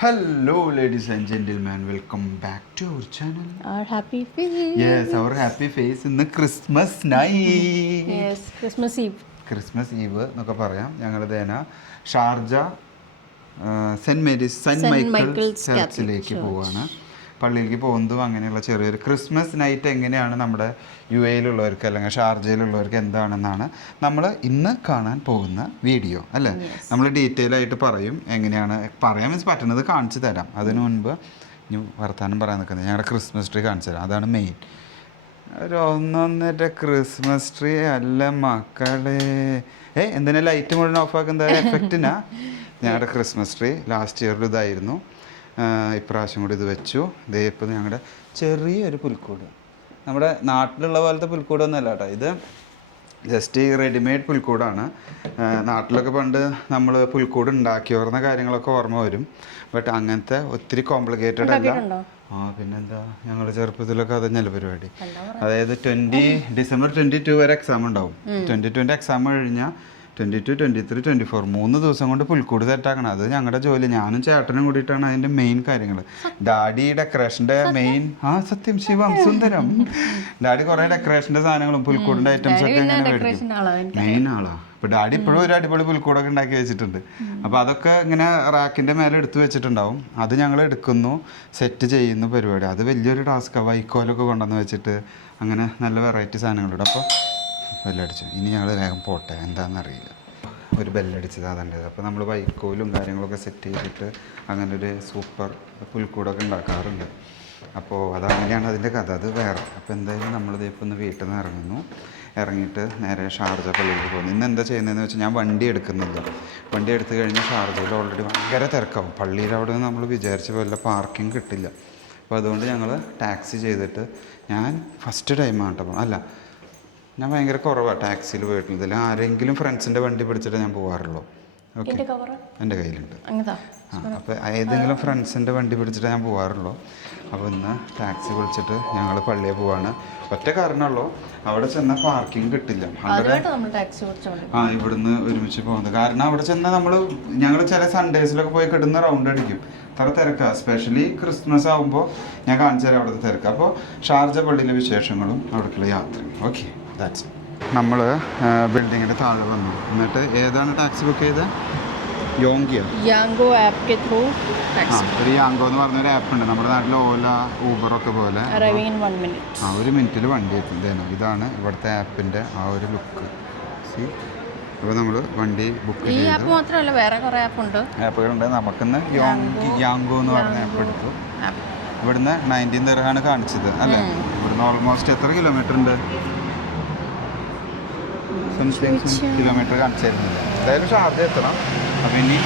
Hello, ladies and gentlemen. Welcome back to our channel. Our happy face. Yes, our happy face in the Christmas night. Yes, Christmas Eve. Christmas eve എന്നൊക്കെ പറയാം. ഞങ്ങളിതേന Sharjah cent Michael's ചർച്ചിലേക്ക് പോവുകയാണ്. പള്ളിയിലേക്ക് പോകുന്നതും അങ്ങനെയുള്ള ചെറിയൊരു Christmas night എങ്ങനെയാണ് നമ്മുടെ U എയിലുള്ളവർക്ക് അല്ലെങ്കിൽ ഷാർജയിലുള്ളവർക്ക് എന്താണെന്നാണ് നമ്മൾ ഇന്ന് കാണാൻ പോകുന്ന വീഡിയോ അല്ലേ. നമ്മൾ ഡീറ്റെയിൽ ആയിട്ട് പറയും എങ്ങനെയാണ് പറയാൻ മീൻസ് പറ്റുന്നത് കാണിച്ചു തരാം. അതിനു മുൻപ് ഇനി വർത്തമാനം പറയാൻ നിൽക്കുന്നത് ഞങ്ങളുടെ ക്രിസ്മസ് ട്രീ കാണിച്ചു തരാം. അതാണ് മെയിൻ. ഒരു ഒന്നൊന്നര ക്രിസ്മസ് ട്രീ അല്ല മക്കളെ. എന്തിനാ ലൈറ്റ് മുഴുവൻ ഓഫാക്കുന്നത്? എഫക്റ്റിനാ. ഞങ്ങളുടെ ക്രിസ്മസ് ട്രീ ലാസ്റ്റ് ഇയറിൽ ഇതായിരുന്നു. ഇപ്രാവശ്യം കൂടി ഇത് വെച്ചു. ഇതേ ഇപ്പം ഞങ്ങളുടെ ചെറിയൊരു പുൽക്കൂട്, നമ്മുടെ നാട്ടിലുള്ള പോലത്തെ പുൽക്കൂടൊന്നുമല്ല കേട്ടോ. ഇത് ജസ്റ്റ് ഈ റെഡിമെയ്ഡ് പുൽക്കൂടാണ്. നാട്ടിലൊക്കെ പണ്ട് നമ്മൾ പുൽക്കൂട് ഉണ്ടാക്കി വരുന്ന കാര്യങ്ങളൊക്കെ ഓർമ്മ വരും. ബട്ട് അങ്ങനത്തെ ഒത്തിരി കോംപ്ലിക്കേറ്റഡ് അല്ല. പിന്നെന്താ, ഞങ്ങളുടെ ചെറുപ്പത്തിലൊക്കെ അതന്നെയല്ല പരിപാടി. അതായത് ഡിസംബർ 22 വരെ എക്സാം ഉണ്ടാവും. 22 എക്സാം കഴിഞ്ഞാൽ 22, 23, 24 3 ദിവസം കൊണ്ട് പുൽക്കൂട് സെറ്റാക്കണം. അത് ഞങ്ങളുടെ ജോലി. ഞാനും ചേട്ടനും കൂടിയിട്ടാണ് അതിൻ്റെ മെയിൻ കാര്യങ്ങൾ. ഡാഡി ഡെക്കറേഷൻ്റെ മെയിൻ സത്യം ശിവം സുന്ദരം. ഡാഡി കുറേ ഡെക്കറേഷൻ്റെ സാധനങ്ങളും പുൽക്കൂടിൻ്റെ ഐറ്റംസ് ഒക്കെ ഇങ്ങനെ മേടിക്കും. മെയിൻ ആളാണ്. ഇപ്പോൾ ഡാഡി ഇപ്പോഴും ഒരു അടിപൊളി പുൽക്കൂടൊക്കെ ഉണ്ടാക്കി വെച്ചിട്ടുണ്ട്. അപ്പോൾ അതൊക്കെ ഇങ്ങനെ റാക്കിൻ്റെ മേലെ എടുത്ത് വെച്ചിട്ടുണ്ടാവും. അത് ഞങ്ങൾ എടുക്കുന്നു, സെറ്റ് ചെയ്യുന്നു പരിപാടി. അത് വലിയൊരു ടാസ്ക്കാണ്. വൈക്കോലൊക്കെ കൊണ്ടുവന്ന് വെച്ചിട്ട് അങ്ങനെ നല്ല വെറൈറ്റി സാധനങ്ങളുണ്ട്. അപ്പോൾ ബെല്ലടിച്ചു. ഇനി ഞങ്ങൾ വേഗം പോട്ടെ, എന്താണെന്നറിയില്ല. ഒരു ബെല്ലടിച്ചത് അതുണ്ട്. അപ്പോൾ നമ്മൾ വൈക്കോലും കാര്യങ്ങളൊക്കെ സെറ്റ് ചെയ്തിട്ട് അങ്ങനെ ഒരു സൂപ്പർ പുൽക്കൂടൊക്കെ ഉണ്ടാക്കാറുണ്ട്. അപ്പോൾ അതങ്ങനെയാണ് അതിൻ്റെ കഥ. അത് വേറെ. അപ്പോൾ എന്തായാലും നമ്മളിത് ഇപ്പോൾ ഒന്ന് വീട്ടിൽ നിന്ന് ഇറങ്ങിയിട്ട് നേരെ ഷാർജ പള്ളിയിലേക്ക് പോകുന്നു. ഇന്ന് എന്താ ചെയ്യുന്നതെന്ന് വെച്ചാൽ ഞാൻ വണ്ടി എടുക്കുന്നില്ല. വണ്ടി എടുത്തു കഴിഞ്ഞാൽ ഷാർജയിൽ ഓൾറെഡി ഭയങ്കര തിരക്കാവും. പള്ളിയിൽ അവിടെ നിന്ന് നമ്മൾ വിചാരിച്ച പോലെ പാർക്കിംഗ് കിട്ടില്ല. അപ്പോൾ അതുകൊണ്ട് ഞങ്ങൾ ടാക്സി ചെയ്തിട്ട്, ഞാൻ ഫസ്റ്റ് ടൈമാണ് കേട്ടോ. അല്ല, ഞാൻ ഭയങ്കര കുറവാണ് ടാക്സിയിൽ പോയിട്ടുള്ളത്. ഇതിൽ ആരെങ്കിലും ഫ്രണ്ട്സിൻ്റെ വണ്ടി പിടിച്ചിട്ട് ഞാൻ പോകാറുള്ളൂ. ഓക്കെ, എൻ്റെ കയ്യിലുണ്ട്. അപ്പോൾ ഏതെങ്കിലും ഫ്രണ്ട്സിൻ്റെ വണ്ടി പിടിച്ചിട്ട് ഞാൻ പോകാറുള്ളൂ. അപ്പോൾ ഇന്ന് ടാക്സി വിളിച്ചിട്ട് ഞങ്ങൾ പള്ളിയിൽ പോവാണ്. ഒറ്റ കാരണമുള്ളൂ, അവിടെ ചെന്നാൽ പാർക്കിംഗ് കിട്ടില്ല. ഇവിടുന്ന് ഒരുമിച്ച് പോകുന്നത്. കാരണം അവിടെ ചെന്നാൽ ഞങ്ങൾ ചില സൺഡേസിലൊക്കെ പോയി കിടന്ന് റൗണ്ട് അടിക്കും. അത്ര തിരക്കാണ്. സ്പെഷ്യലി ക്രിസ്മസ് ആകുമ്പോൾ ഞാൻ കാണിച്ചു തരാം അവിടുത്തെ തിരക്ക്. അപ്പോൾ ഷാർജ പള്ളിയിലെ വിശേഷങ്ങളും അവിടേക്കുള്ള യാത്രയും. Okay, that's. നമ്മൾ ബിൽഡിങ്ങിൻ്റെ താഴെ വന്നു. എന്നിട്ട് ഏതാണ് ടാക്സി ബുക്ക് ചെയ്തത്? യാങ്കോ ആപ്പ് के थ्रू ഒരു യാങ്കോ എന്ന് പറഞ്ഞൊരു ആപ്പ് ഉണ്ട് നമ്മുടെ നാട്ടിൽ. ഓല, ഊബറൊക്കെ പോലെ 1 മിനിറ്റിൽ വണ്ടി എത്തും. ഇതാണ് ഇവിടുത്തെ ആപ്പിൻ്റെ ആ ഒരു ലുക്ക്. അപ്പോൾ നമ്മൾ വണ്ടി ബുക്ക് ചെയ്തു. ഈ ആപ്പ് മാത്രമല്ല, വേറെ കുറേ ആപ്പുകളുണ്ട്. നമുക്കിന്ന് യാങ്കോ എന്ന് പറഞ്ഞ ആപ്പ് എടുത്തു. ഇവിടുന്ന് 19 ദിർഹമാണ് കാണിച്ചത് അല്ലേ. ഇവിടുന്ന് ഓൾമോസ്റ്റ് എത്ര കിലോമീറ്റർ ഉണ്ട്? കിലോമീറ്റർ കാണിച്ചിരുന്നില്ല. എന്തായാലും ഷാർജ എത്തണം. അപ്പോൾ ഇനി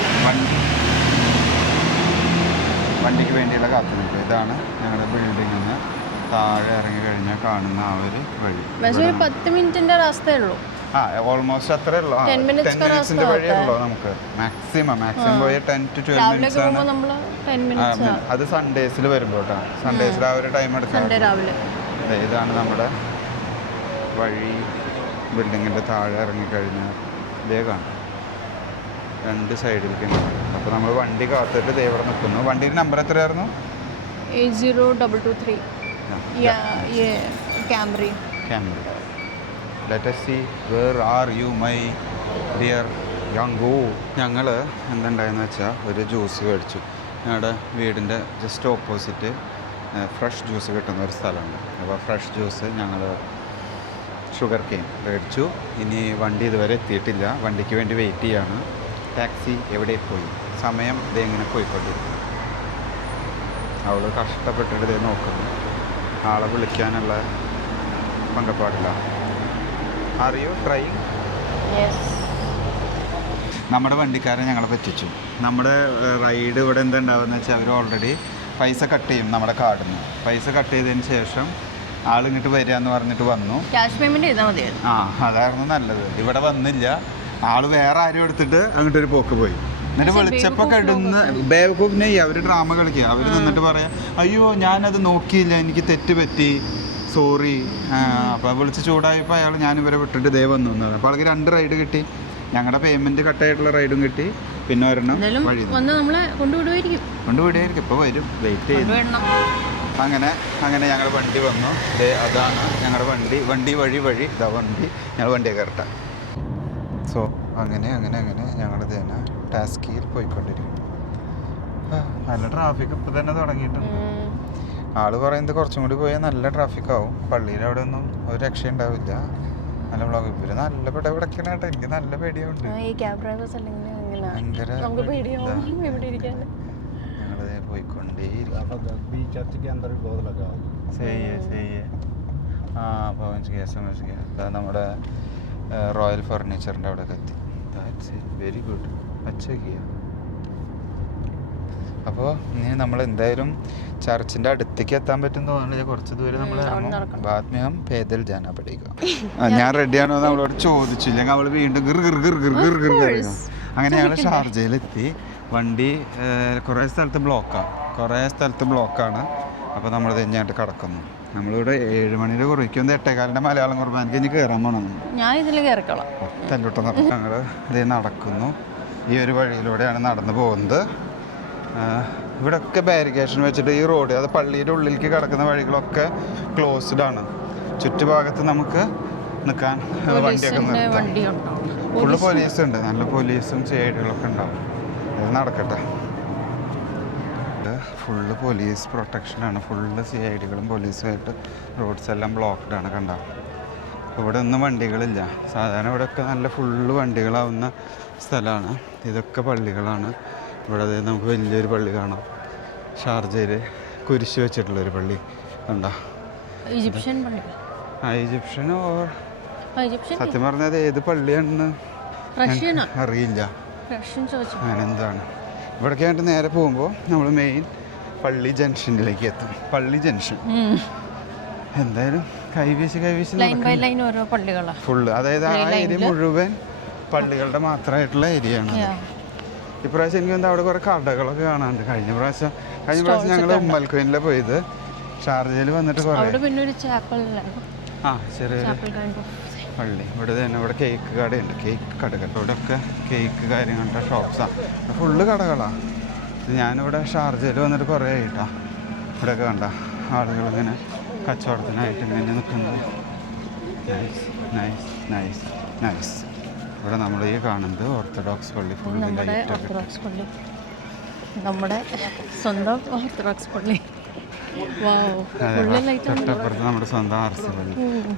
വണ്ടിക്ക് വേണ്ടിയുള്ള കാത്തുനിൽപ്പ്. ഇതാണ് ഞങ്ങളുടെ ബിൽഡിങ്ങിൽ നിന്ന് താഴെ ഇറങ്ങി കഴിഞ്ഞാൽ കാണുന്ന ആ ഒരു വഴി. 10 മിനിറ്റിൻ്റെ രാസ്തയുള്ളൂ. ഓൾമോസ്റ്റ് അത്രേ ഉള്ളൂ. 10 മിനിറ്റ്സിൻ്റെ വഴിയുള്ളൂ നമുക്ക്. മാക്സിമം പോയ 10 to 12 മിനിറ്റ്സ് ആണ്. അത് സൺഡേസിൽ വരുമ്പോൾ കേട്ടോ. സൺഡേസിൽ ആ ഒരു ടൈം എടുക്കാം. ഇതാണ് നമ്മുടെ വഴി. ബിൽഡിങ്ങിൻ്റെ താഴെ ഇറങ്ങിക്കഴിഞ്ഞാൽ ഇതേ കാണാം 2 സൈഡിലേക്ക്. അപ്പോൾ നമ്മൾ വണ്ടി കാത്തിട്ട് ദേവർ നിൽക്കുന്നു. വണ്ടിയുടെ നമ്പർ എത്രയായിരുന്നു? 8023 Camry. Let us see, where are you my dear Yango? ഞങ്ങൾ എന്തുണ്ടായെന്ന് വെച്ചാൽ ഒരു ജ്യൂസ് മേടിച്ചു. ഞങ്ങളുടെ വീടിൻ്റെ ജസ്റ്റ് ഓപ്പോസിറ്റ് ഫ്രഷ് ജ്യൂസ് കിട്ടുന്ന ഒരു സ്ഥലമുണ്ട്. അപ്പോൾ ഫ്രഷ് ജ്യൂസ് ഞങ്ങൾ ഷുഗർ കെയിൻ മേടിച്ചു. ഇനി വണ്ടി ഇതുവരെ എത്തിയിട്ടില്ല. വണ്ടിക്ക് വേണ്ടി വെയിറ്റ് ചെയ്യാണ്. ടാക്സി എവിടെ പോയി? സമയം ഇതെങ്ങനെ പോയിക്കൊണ്ടിരിക്കും. അവൾ കഷ്ടപ്പെട്ടിട്ട് ഇതേ നോക്കുന്നു. ആളെ വിളിക്കാനുള്ള പങ്കപ്പാടില്ല. അറിയോ ട്രൈങ്? നമ്മുടെ വണ്ടിക്കാരൻ ഞങ്ങളെ പറ്റിച്ചു. നമ്മുടെ റൈഡ് ഇവിടെ എന്തുണ്ടാവുമെന്ന് വെച്ചാൽ അവർ ഓൾറെഡി പൈസ കട്ട് ചെയ്യും നമ്മുടെ കാർഡിൽ നിന്ന്. പൈസ കട്ട് ചെയ്തതിന് ശേഷം ആളിങ്ങോട്ട് വരിക എന്ന് പറഞ്ഞിട്ട് വന്നു. ക്യാഷ് പേയ്മെൻറ്റ് ചെയ്താൽ മതി. അതായിരുന്നു നല്ലത്. ഇവിടെ വന്നില്ല. ആള് വേറെ ആരും എടുത്തിട്ട് അങ്ങോട്ടൊരു പോക്ക് പോയി. എന്നിട്ട് വിളിച്ചപ്പോൾ കിടന്ന് ബേവക്കൂഫിനെ അവർ ഡ്രാമ കളിക്കുക. അവർ നിന്നിട്ട് പറയാം, അയ്യോ ഞാനത് നോക്കിയില്ല, എനിക്ക് തെറ്റ് പറ്റി, സോറി. അപ്പോൾ വിളിച്ച് ചൂടായപ്പോൾ അയാൾ ഞാനിവരെ വിട്ടിട്ട് ദേ വന്നു. അപ്പോൾ ആൾക്ക് 2 റൈഡ് കിട്ടി. ഞങ്ങളുടെ പേയ്മെൻറ്റ് കട്ടായിട്ടുള്ള റൈഡും കിട്ടി. പിന്നെ ഒരെണ്ണം വഴി കൊണ്ടുവിടുമായിരിക്കും. ഇപ്പോൾ വരും, വെയിറ്റ് ചെയ്യും. അങ്ങനെ ഞങ്ങൾ വണ്ടി വന്നു. അതാണ് ഞങ്ങളുടെ വണ്ടി വഴി ഇതാ വണ്ടി. ഞങ്ങൾ വണ്ടിയെ കയറട്ടെ. സോ അങ്ങനെ ഞങ്ങൾ തന്നെ ടാസ്കിയിൽ പോയിക്കൊണ്ടിരിക്കും. നല്ല ട്രാഫിക് ഇപ്പോൾ തന്നെ തുടങ്ങിയിട്ടുണ്ട്. ആള് പറയുന്നത് കുറച്ചും കൂടി പോയാൽ നല്ല ട്രാഫിക് ആവും. പള്ളിയിൽ അവിടെ ഒന്നും ഒരു രക്ഷ ഉണ്ടാവില്ല. നല്ല ബ്ലോക്ക്. ഇവര് നല്ല പിടപിടക്കണ കേട്ടോ. എനിക്ക് നല്ല പേടിയുണ്ട്. ഞങ്ങള് പോയിക്കൊണ്ടേയിരിക്കും. നമ്മുടെ റോയൽ ഫർണിച്ചറിൻ്റെ അവിടെയൊക്കെ എത്തി. Very good. അപ്പോൾ ഇനി നമ്മൾ എന്തായാലും ചർച്ചിൻ്റെ അടുത്തേക്ക് എത്താൻ പറ്റുന്ന തോന്നുന്നില്ല. കുറച്ച് ദൂരം നമ്മൾ ബാത്മ്യം പേദൽ ജാനാ പഠിക്കുക. ഞാൻ റെഡിയാണോ എന്ന് അവളോട് ചോദിച്ചില്ലെങ്കിൽ അവൾ വീണ്ടും അങ്ങനെ ഞങ്ങൾ ഷാർജയിലെത്തി. വണ്ടി കുറേ സ്ഥലത്ത് ബ്ലോക്കാണ്. അപ്പോൾ നമ്മൾ തെഞ്ഞായിട്ട് കിടക്കുന്നു. നമ്മളിവിടെ 7 മണിയുടെ കുറിക്കും 8:15 മലയാളം കുർബാനയ്ക്ക് ഇനി കയറാൻ പോകണം. ഞാൻ ഇതിൽ കയറിക്കോളാം. ഞങ്ങൾ ഇത് നടക്കുന്നു. ഈ ഒരു വഴിയിലൂടെയാണ് നടന്നു പോകുന്നത്. ഇവിടെയൊക്കെ ബാരിക്കേഷൻ വെച്ചിട്ട് ഈ റോഡ്, അത് പള്ളിയുടെ ഉള്ളിലേക്ക് കിടക്കുന്ന വഴികളൊക്കെ ക്ലോസ്ഡ് ആണ്. ചുറ്റുഭാഗത്ത് നമുക്ക് നിൽക്കാൻ വണ്ടിയൊക്കെ നിർത്താം. ഫുള്ള് പോലീസ് ഉണ്ട്. നല്ല പോലീസും സൈഡുകളൊക്കെ ഉണ്ടാവും. അത് നടക്കട്ടെ. ഫുള്ള് പോലീസ് പ്രൊട്ടക്ഷനാണ്. ഫുള്ള് CIDകളും പോലീസുമായിട്ട് റോഡ്സ് എല്ലാം ബ്ലോക്ക്ഡ് ആണ്. കണ്ടാവും. ഇവിടെ ഒന്നും വണ്ടികളില്ല. സാധാരണ ഇവിടെയൊക്കെ നല്ല ഫുള്ള് വണ്ടികളാവുന്ന സ്ഥലമാണ്. ഇതൊക്കെ പള്ളികളാണ്. ഇവിടെ നമുക്ക് വലിയൊരു പള്ളി കാണാം. ഷാർജയിൽ കുരിശ് വെച്ചിട്ടുള്ളൊരു പള്ളി കണ്ടോ. ഈജിപ്ഷ്യൻ സത്യം പറഞ്ഞത് ഏത് പള്ളിയാണെന്ന് അറിയില്ല. അങ്ങനെ എന്താണ്. ഇവിടേക്ക് ആയിട്ട് നേരെ പോകുമ്പോൾ നമ്മൾ മെയിൻ പള്ളി ജംഗ്ഷനിലേക്ക് എത്തും. പള്ളി ജംഗ്ഷൻ എന്തായാലും കൈവീശി ഫുള്ള്. അതായത് ആ ഏരിയ മുഴുവൻ പള്ളികളുടെ മാത്രമായിട്ടുള്ള ഏരിയ ആണ്. ഇപ്രാവശ്യം എനിക്ക് എന്താ അവിടെ കുറേ കടകളൊക്കെ കാണാനുണ്ട്. കഴിഞ്ഞ പ്രാവശ്യം ഞങ്ങൾ ഉമ്മൽക്കുയിലാണ് പോയത്. ഷാർജയിൽ വന്നിട്ട് കുറേ ചെറിയൊരു പള്ളി. ഇവിടെ തന്നെ ഇവിടെ കേക്ക് കടയുണ്ട്. കേക്ക് കടകൾ. ഇവിടെയൊക്കെ കേക്ക് കാര്യങ്ങളുടെ ഷോപ്സാണ്. ഫുള്ള് കടകളാണ്. ഞാനിവിടെ ഷാർജയിൽ വന്നിട്ട് കുറേ ആയിട്ടാണ്. ഇവിടെയൊക്കെ കണ്ട ആളുകളിങ്ങനെ കച്ചവടത്തിനായിട്ട് ഇങ്ങനെ നിൽക്കുന്നത്. നൈസ്. ഇവിടെ നമ്മൾ ഈ കാണുന്നത് ഓർത്തഡോക്സ് പള്ളി. Full light. നമ്മുടെ സ്വന്തം ഓർത്തഡോക്സ് പള്ളി. തൊട്ടപ്പുറത്ത് നമ്മുടെ സ്വന്തം RC പള്ളി.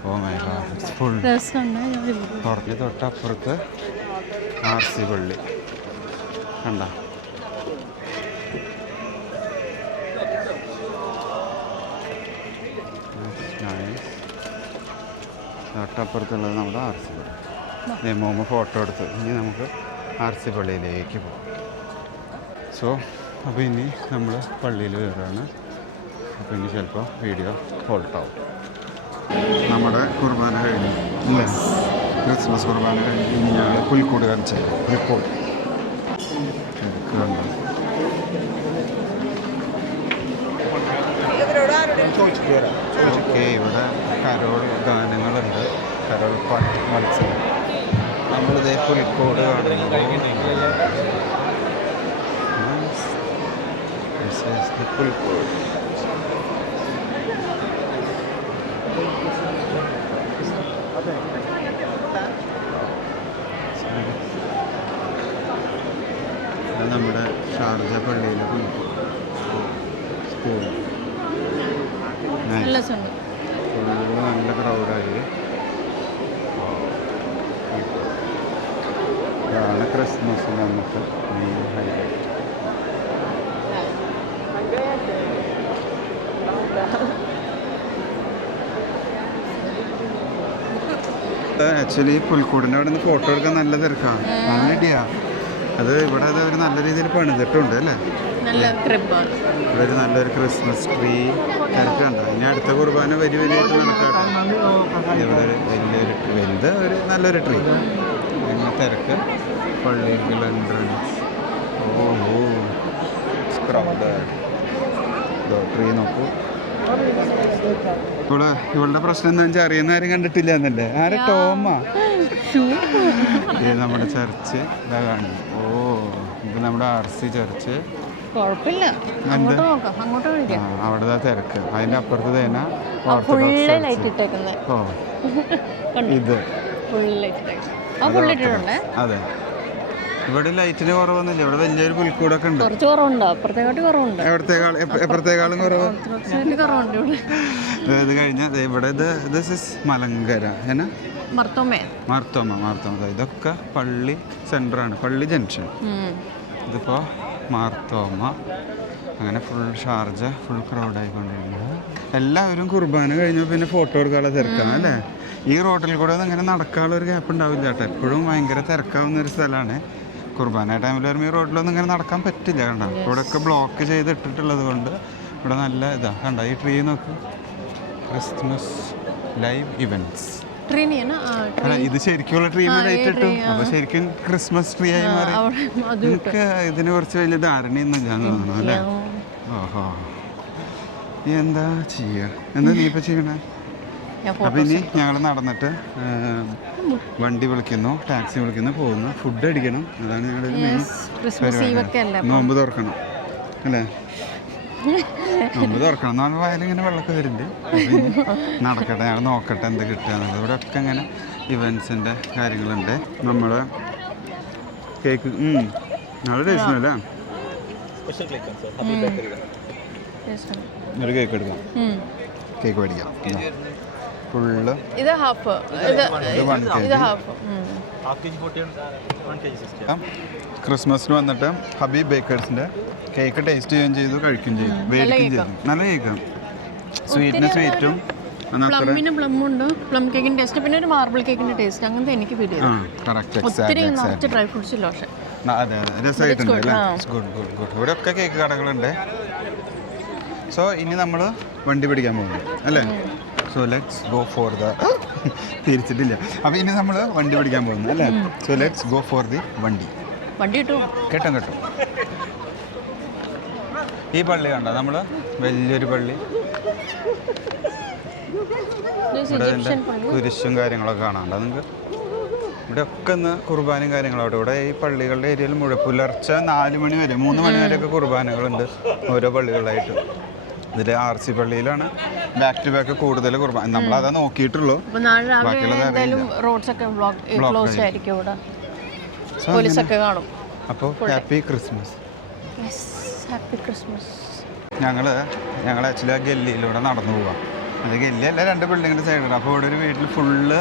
ഓ മൈ ഗോഡ്, ഫുൾ തൊട്ടപ്പുറത്ത് RC പള്ളി കണ്ട. തൊട്ടപ്പുറത്തുള്ളത് നമ്മുടെ RC പള്ളി. മോമ ഫോട്ടോ എടുത്ത് ഇനി നമുക്ക് RC പള്ളിയിലേക്ക് പോകും. സോ അപ്പോൾ ഇനി നമ്മൾ പള്ളിയിൽ കയറുകയാണ്. അപ്പോൾ ഇനി ചിലപ്പോൾ വീഡിയോ ഹോൾട്ടാവും. നമ്മുടെ കുർബാന കഴിഞ്ഞു അല്ലേ? ക്രിസ്മസ് കുർബാന കഴിഞ്ഞു. ഇനി ഞങ്ങൾ പുൽക്കൂട് കാണിച്ചു. പുൽക്കൂട് കണ്ടു. ഓക്കെ, ഇവിടെ കരോൾ ഗാനങ്ങളുണ്ട്. കരോൾ പാട്ട് മത്സരം. നമ്മളിതേ പുൽക്കൂട് കാണുന്നത്. പുൽക്കൂട് നമ്മുടെ ഷാർജ പള്ളിയിലെ സ്കൂൾ. നല്ല ക്രൗഡായി. ഇതാണ് ക്രിസ്മസിന് നമുക്ക് മെയിൻ ഹൈലൈറ്റ്. ആക്ച്വലി പുൽക്കൂടിൻ്റെ അവിടെ നിന്ന് ഫോട്ടോ എടുക്കാൻ നല്ല തിരക്കാണ്. നല്ല ഇടിയാ അത്. ഇവിടെ അത് ഒരു നല്ല രീതിയിൽ പണിതിട്ടുണ്ട് അല്ലേ? ഇവിടെ ഒരു നല്ലൊരു ക്രിസ്മസ് ട്രീ തിരക്കുണ്ട്. ഇനി അടുത്ത കുർബാന വലിയായിട്ട് നടക്കാട്ടെ. ഇവിടെ ഒരു വലിയൊരു നല്ലൊരു ട്രീ. പിന്നെ തിരക്ക്. പള്ളിയിൽ എൻട്രൻസ്. ട്രീ നോക്കൂ. ഇവളുടെ പ്രശ്നം എന്താ വെച്ചാൽ അറിയുന്ന ആരും കണ്ടിട്ടില്ല എന്നല്ലേ? ആരെ ടോമാ ഇത് നമ്മുടെ ചർച്ച് ഇതാ കാണുന്നു. ഓ ഇത് നമ്മുടെ RC ചർച്ച്. കുഴപ്പമില്ല, അങ്ങോട്ട് നോക്കാം, അങ്ങോട്ട് വിളിക്കാം. അവിടെ തിരക്ക്. അതിന്റെ അപ്പുറത്ത് തന്നെ ഫുള്ള് ലൈറ്റ് ഇട്ടേക്കുന്നത്. ഓ ഇത് ഫുള്ള് ലൈറ്റ് ഇട്ടേക്കുന്നത്. ഫുള്ള് ഇട്ടിട്ടുണ്ട്. അതെ, ഇവിടെ ലൈറ്റിന് കുറവൊന്നുമില്ല. ഇവിടെ വലിയൊരു പുൽക്കൂടൊക്കെ ഉണ്ട്. കുറച്ച് കുറവുണ്ടോ? അപ്പുറത്തെക്കാട്ടി കുറവുണ്ട്. എപ്പുറത്തേക്കാളും കുറവ്. കുറവുണ്ട് ഇവിടെ. ഇത് കഴിഞ്ഞ ഇവിടെ ഇത് മലങ്കര എന്നാ മാർത്തോമ. ഇതൊക്കെ പള്ളി സെന്ററാണ്, പള്ളി ജംഗ്ഷൻ. ഇതിപ്പോ മാർത്തോമ. അങ്ങനെ ഫുൾ ഷാർജ ഫുൾ ക്രൗഡ് ആയിക്കൊണ്ടിരിക്കുന്നത്. എല്ലാവരും കുർബാന കഴിഞ്ഞു പിന്നെ ഫോട്ടോ എടുക്കാനുള്ള തിരക്കാണ് അല്ലേ. ഈ റോഡിൽ കൂടെ ഒന്നും ഇങ്ങനെ നടക്കാനുള്ള ഒരു ഗ്യാപ്പ് ഉണ്ടാവില്ല കേട്ടോ. എപ്പോഴും ഭയങ്കര തിരക്കാവുന്ന ഒരു സ്ഥലമാണ്. കുർബാന ടൈമിൽ വരുമ്പോൾ ഈ റോഡിലൊന്നും ഇങ്ങനെ നടക്കാൻ പറ്റില്ല. കണ്ടോ, ഇവിടെയൊക്കെ ബ്ലോക്ക് ചെയ്ത് ഇട്ടിട്ടുള്ളത് കൊണ്ട് ഇവിടെ നല്ല ഇതാ. കണ്ട ഈ ട്രീ നോക്ക്, ക്രിസ്മസ് ലൈവ് ഇവന്റ്സ്. അല്ല, ഇത് ശരിക്കുള്ള ട്രീ ലൈറ്റ് ഇട്ടു. അപ്പൊ ശരിക്കും ക്രിസ്മസ് ട്രീ ആയി മാറി. നിങ്ങൾക്ക് ഇതിനെ കുറിച്ച് വലിയ ധാരണയൊന്നുമില്ല എന്ന് തോന്നുന്നു അല്ലേ. ഓഹോ, എന്താ ചെയ്യാ? എന്താ നീ ഇപ്പൊ ചെയ്യണേ? അപ്പൊ ഇനി ഞങ്ങൾ നടന്നിട്ട് വണ്ടി വിളിക്കുന്നു, ടാക്സി വിളിക്കുന്നു, പോകുന്നു. ഫുഡ് അടിക്കണം. അതാണ് ഞങ്ങളുടെ മെയിൻ പരിപാടി. നോമ്പ് തുറക്കണം അല്ലേ. നോമ്പ് തുറക്കണം എന്ന് പറഞ്ഞാൽ വയലിങ്ങനെ വെള്ളമൊക്കെ വരുന്നുണ്ട്. നടക്കട്ടെ, ഞങ്ങൾ നോക്കട്ടെ എന്ത് കിട്ടുക എന്നുള്ളത്. ഇവിടെ ഒക്കെ ഇങ്ങനെ ഇവൻസിൻ്റെ കാര്യങ്ങളുണ്ട്. നമ്മുടെ കേക്ക് നല്ല ടേസ്റ്റ് അല്ലേ. ഒരു കേക്ക് എടുക്കാം, കേക്ക് മേടിക്കാം. ഫുള്ള് ക്രിസ്മസിന് വന്നിട്ട് ഹബീബ് ബേക്കേഴ്സിൻ്റെ കേക്ക് ടേസ്റ്റ് ചെയ്യുകയും ചെയ്തു, കഴിക്കുകയും ചെയ്തു, മേടിക്കുകയും ചെയ്തു. നല്ല കേക്കാണ്. സ്വീറ്റും പ്ലം കേക്കിന്റെ ടേസ്റ്റ്, പിന്നെ ഒരു മാർബിൾ കേക്കിന്റെ ടേസ്റ്റ്, അങ്ങനത്തെ എനിക്ക് ഫീൽ ചെയ്തു. ഡ്രൈ ഫ്രൂട്ട്സ് ഇല്ല പക്ഷേ. അതെ അതെ, രസമായിട്ടുണ്ട് അല്ലേ. Good good good. ഇവിടെ ഒക്കെ കേക്ക് കടകളുണ്ട്. സോ ഇനി നമ്മൾ വണ്ടി പിടിക്കാൻ പോകുന്നു അല്ലേ. So let's go for the തിരിച്ചിട്ടില്ല. അപ്പോൾ ഇനി നമ്മൾ വണ്ടി പിടിക്കാൻ പോകുന്നു അല്ലേ. So let's go for the വണ്ടി കിട്ടും. ഈ പള്ളി കണ്ടോ നമ്മൾ, വലിയൊരു പള്ളി. ഇവിടെ കുരിശും കാര്യങ്ങളൊക്കെ കാണാണ്ട് നിങ്ങൾക്ക്. ഇവിടെ ഒക്കെ ഒന്ന് കുർബാനയും കാര്യങ്ങളാവട്ടെ. ഇവിടെ ഈ പള്ളികളുടെ ഏരിയയിൽ പുലർച്ചെ 4 മണി വരെ 3 മണി വരെയൊക്കെ കുർബാനകളുണ്ട് ഓരോ പള്ളികളായിട്ട്. ഇതിൽ RC പള്ളിയിലാണ് ബാക്ക് ടു ബാക്ക് കൂടുതൽ കുർബാന. നമ്മളതാ നോക്കിയിട്ടുള്ളൂ. അപ്പോൾ ഹാപ്പി ക്രിസ്മസ്. ഞങ്ങൾ ആക്ച്വലി ആ ഗല്ലിയിലൂടെ നടന്നു പോവാം. അത് ഗല്ലിയല്ല, 2 ബിൽഡിങ്ങിൻ്റെ സൈഡിലാണ്. അപ്പോൾ ഇവിടെ ഒരു വീട്ടിൽ ഫുള്ള്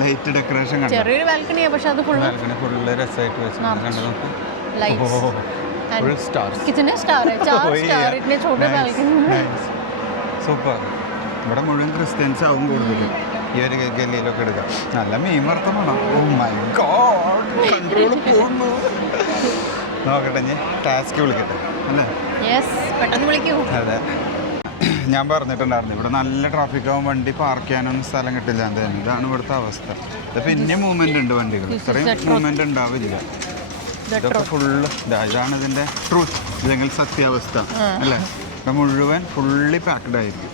ലൈറ്റ് ഡെക്കറേഷൻ കണ്ടു. ചെറിയൊരു ബാൽക്കണിയാ, പക്ഷെ അത് ബാൽക്കണി ഫുള്ള് രസമായിട്ട് വെച്ചിട്ടുണ്ട്. കണ്ടു നോക്ക്, ഫുൾ സ്റ്റാർസ്. സൂപ്പർ. ഇവിടെ മുഴുവൻ ക്രിസ്ത്യൻസ് ആവും കൂടുതൽ. ഈ ഒരു ഗല്ലിയിലൊക്കെ എടുക്കാം. നല്ല മീൻ വറുത്തം വേണം. ഓ മൈ ഗോഡ്, കൺട്രോൾ പോകുന്നു. നോക്കട്ടെ, ഞാൻ ടാസ്ക് വിളിക്കട്ടെ അല്ലേ. അതെ, ഞാൻ പറഞ്ഞിട്ടുണ്ടായിരുന്നു ഇവിടെ നല്ല ട്രാഫിക് ആവും, വണ്ടി പാർക്ക് ചെയ്യാനൊന്നും സ്ഥലം കിട്ടില്ല. എന്തായാലും ഇതാണ് ഇവിടുത്തെ അവസ്ഥ. ഇത് പിന്നെ മൂവ്മെന്റ് ഉണ്ട് വണ്ടികൾ, ഇത്രയും മൂവ്മെന്റ് ഉണ്ടാവില്ല. ഇതൊക്കെ ഫുള്ള് ഇതാണ് ഇതിൻ്റെ ട്രൂത്ത്, ഇല്ലെങ്കിൽ സത്യാവസ്ഥ അല്ലേ. ഇവിടെ മുഴുവൻ ഫുള്ളി പാക്ക്ഡ് ആയിരിക്കും.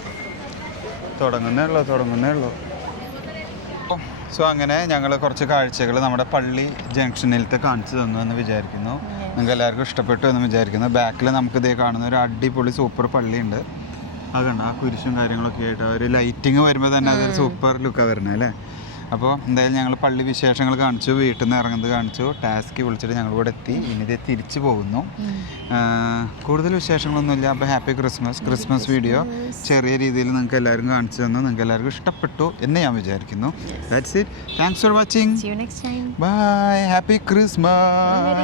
തുടങ്ങുന്നേ ഉള്ളൂ. സോ അങ്ങനെ ഞങ്ങൾ കുറച്ച് കാഴ്ചകൾ നമ്മുടെ പള്ളി ജംഗ്ഷനിലത്തെ കാണിച്ചു തന്നു എന്ന് വിചാരിക്കുന്നു. നിങ്ങൾക്ക് എല്ലാവർക്കും ഇഷ്ടപ്പെട്ടു എന്ന് വിചാരിക്കുന്നു. ബാക്കിൽ നമുക്ക് ഇതേ കാണുന്ന ഒരു അടിപൊളി സൂപ്പർ പള്ളിയുണ്ട്. അത് കണ്ട ആ കുരിശും കാര്യങ്ങളൊക്കെ ആയിട്ട് ആ ഒരു ലൈറ്റിങ് വരുമ്പോൾ തന്നെ അതൊരു സൂപ്പർ ലുക്കാണ് വരുന്നത് അല്ലേ. അപ്പോൾ എന്തായാലും ഞങ്ങൾ പള്ളി വിശേഷങ്ങൾ കാണിച്ചു, വീട്ടിൽ നിന്ന് ഇറങ്ങുന്നത് കാണിച്ചു, ടാസ്ക് വിളിച്ചിട്ട് ഞങ്ങൾ ഇവിടെ എത്തി. ഇനി ഇത് തിരിച്ചു പോകുന്നു. കൂടുതൽ വിശേഷങ്ങളൊന്നുമില്ല. അപ്പോൾ ഹാപ്പി ക്രിസ്മസ് വീഡിയോ ചെറിയ രീതിയിൽ നിങ്ങൾക്ക് എല്ലാവരും കാണിച്ചു തന്നു. നിങ്ങൾക്ക് എല്ലാവർക്കും ഇഷ്ടപ്പെട്ടു എന്ന് ഞാൻ വിചാരിക്കുന്നു. That's it. Thanks for watching. Bye. Happy Christmas.